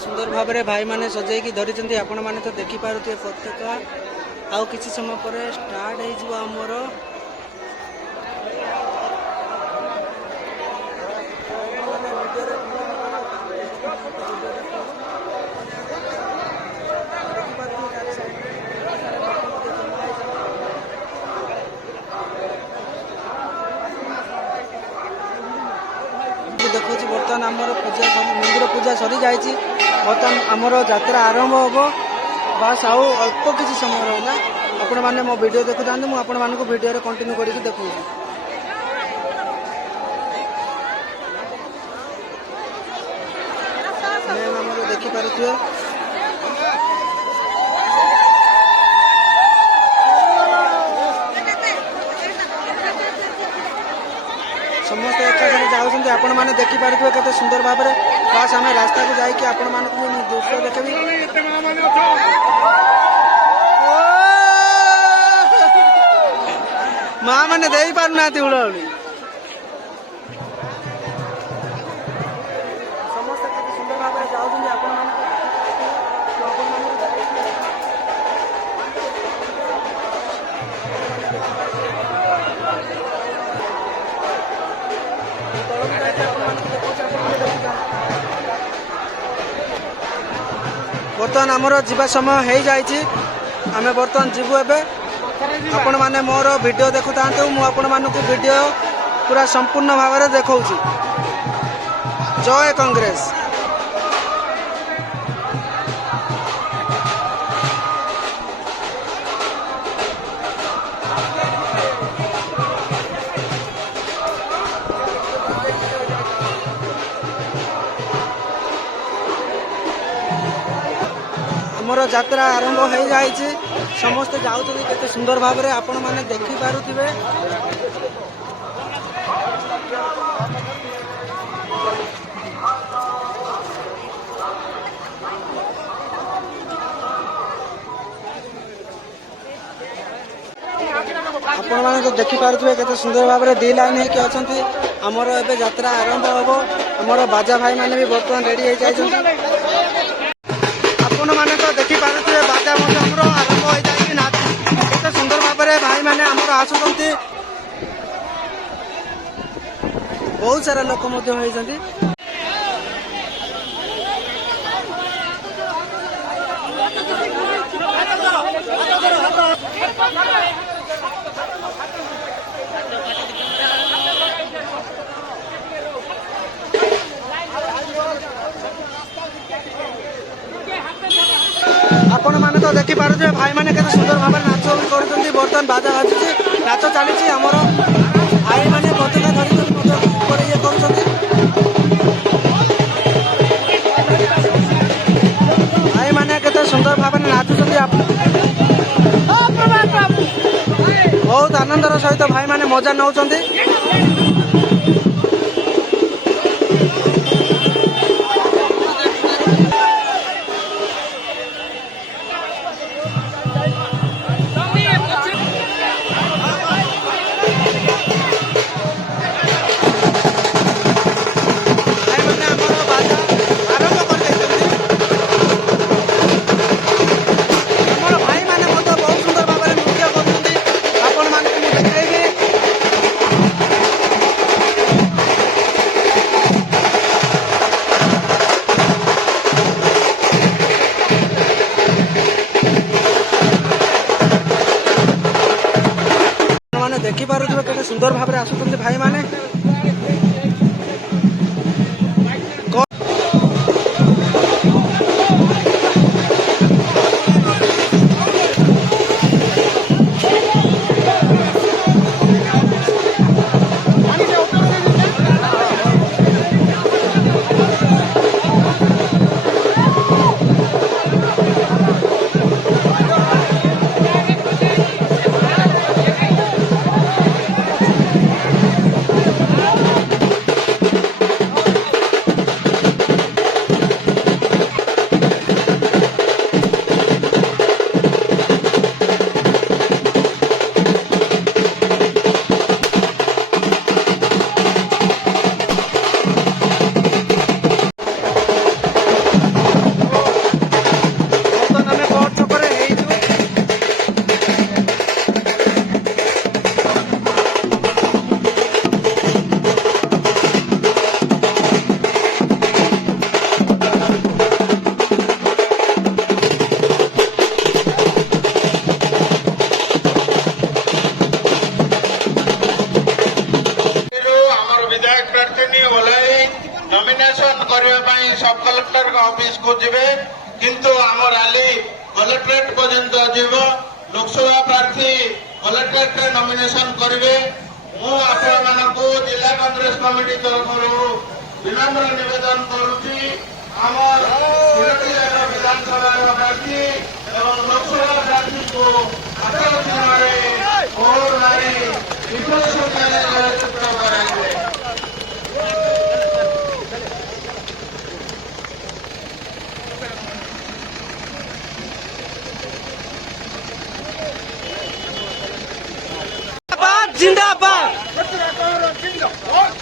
सुंदर भाव में भाई मैंने सजाई धरी आपण मैंने तो देखिपे पताका आउ किसी समय पर स्टार्ट होमर देखो बर्तमान आमर पूजा मंदिर पूजा सरी जाइए बर्तमान आमर यात्रा आरंभ हम बास आउ अल्प किसी समय रहा आपण मैंने मो वीडियो देखु था मुझे वीडियो कंटिन्यू करके देखूँ देखिपे समस्त एकासारे जाऊँ आपण मैंने देखिपे केते सुंदर भाव में बास आम रास्ता को जाकि आपण मानक दृश्य देखी माँ मैंने दे पारना हुड़ाहुड़ी समस्त केते सुंदर भाव में जाऊँ आपण बर्तमान आमर जीवा समय हो जाए आम बर्तमान जीवु एबे आपण माने मोर वीडियो देखु तांतु मु आपण मानकु वीडियो पूरा संपूर्ण भाव में देखौछि। जय कांग्रेस। आमर यात्रा आरंभ हो जाए समस्त जाऊँ केते सुंदर भाव में आपण मैंने देखिपे आपण मैंने तो देखिपे केते सुंदर भाव में दी लाइन होकर अच्छा आमर एवं यात्रा आरंभ हम आमर बाजा भाई मैंने भी बर्तमान रेडी हो जाए आपण मैंने तो देखिपे बाजा आरंभ हो जाए सुंदर भाव में भाई मैंने आमर आसुंच बहुत सारा लोक होती आपण मैंने तो देखिपे भाई मैंने केते सुंदर भाव में नाच कर बर्तमान बाजा बाजुची नाच चली आमर भाई मैंने पताका धरी ये कर भाई मैंने केते सुंदर भाव में नाचुंट बहुत आनंदर सहित भाई मैंने मजा नौ देखिपे केते सुंदर भाव में आसुंच भाई मैंने बाहिनी ओह्लाई नॉमिनेशन करने सब कलेक्टर ऑफिस को जीवे किंतु आम रैली कलेक्ट्रेट पर्यंत जीव लोकसभा प्रार्थी कलेक्ट्रेट नॉमिनेशन करेंगे। मुझे जिला कांग्रेस कमिटी तरफ विनम्र निवेदन करुच्ची विधानसभा प्रार्थी एवं लोकसभा प्रार्थी को हाथ चिन्ह और नारी नेतृत्व कराइए। जिंदाबाद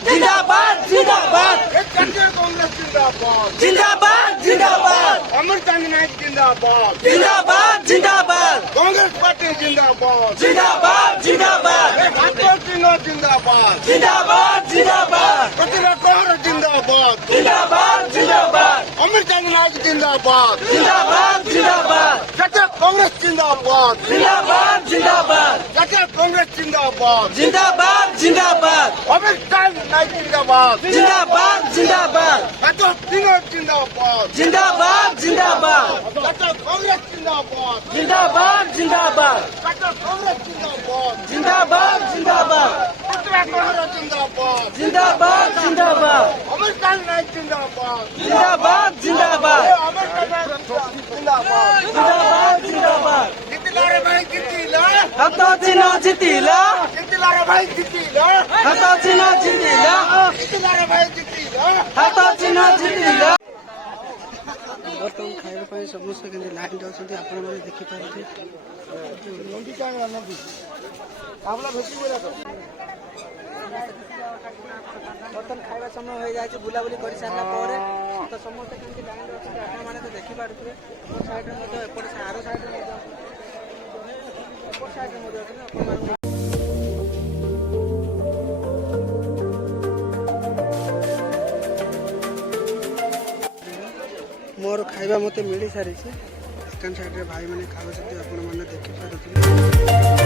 जिंदाबाद जिंदाबाद कांग्रेस जिंदाबाद जिंदाबाद जिंदाबाद अमर नायक जिंदाबाद जिंदाबाद जिंदाबाद कांग्रेस पार्टी जिंदाबाद जिंदाबाद जिंदाबाद जिंदाबाद जिंदाबाद जिंदाबाद प्रतिरक्षण जिंदाबाद जिंदाबाद जिंदाबाद अमर नायक जिंदाबाद जिंदाबाद जिंदाबाद कांग्रेस जिंदाबाद जिंदाबाद जिंदाबाद कांग्रेस जिंदाबाद जिंदाबाद जिंदाबाद अमर नायक जिंदाबाद जिंदाबाद जिंदाबाद जिंदाबाद जिंदाबाद जिंदाबाद कांग्रेस जिंदाबाद जिंदाबाद जिंदाबाद कांग्रेस जिंदाबाद जिंदाबाद जिंदाबाद प्रतिरक्षण जिंदाबाद जिंदाबाद जिंदाबाद अमर नायक जिंदाबाद जिंदाबाद जिंदाबाद अमर नायक जिंदाबाद जिंदाबाद जिंदाबाद जितिला रे भाई जितिला हातो चिन्ह जितिला जितिला रे भाई जितिला हातो चिन्ह जितिला जितिला रे भाई जितिला हातो चिन्ह जितिला। बर्तमान खाଇବା ପାଇଁ ସମସ୍ତେ କେମିତି ଲାଇନ୍ ଯାଉଛନ୍ତି ଆପଣମାନେ ଦେଖିପାରୁଥିବେ। ବର୍ତ୍ତମାନ ଖାଇବା ସମୟ ହୋଇଯାଇଛି ବୁଲାବୁଲି କରିସାରିଲା ପରେ ତ ସମସ୍ତେ କେମିତି ଲାଇନ୍ ଅଛନ୍ତି ଆପଣମାନେ ତ ଦେଖିପାରୁଥିବେ। ଏପଟ ସାଇଡ୍ରେ ମଧ୍ୟ ଏପଟ ଆର ସାଇଡ୍ରେ ମଧ୍ୟ ଏପଟ ସାଇଡ୍ରେ ମଧ୍ୟ ଅଛନ୍ତି ଆପଣମାନଙ୍କୁ। मोर खाଇବା ମୋତେ ମିଳି ସାରିଛି। ସେକେଣ୍ଡ ସାଇଡ୍ରେ ଭାଇମାନେ ଖାଉଛନ୍ତି ଆପଣମାନେ ଦେଖିପାରୁଥିବେ।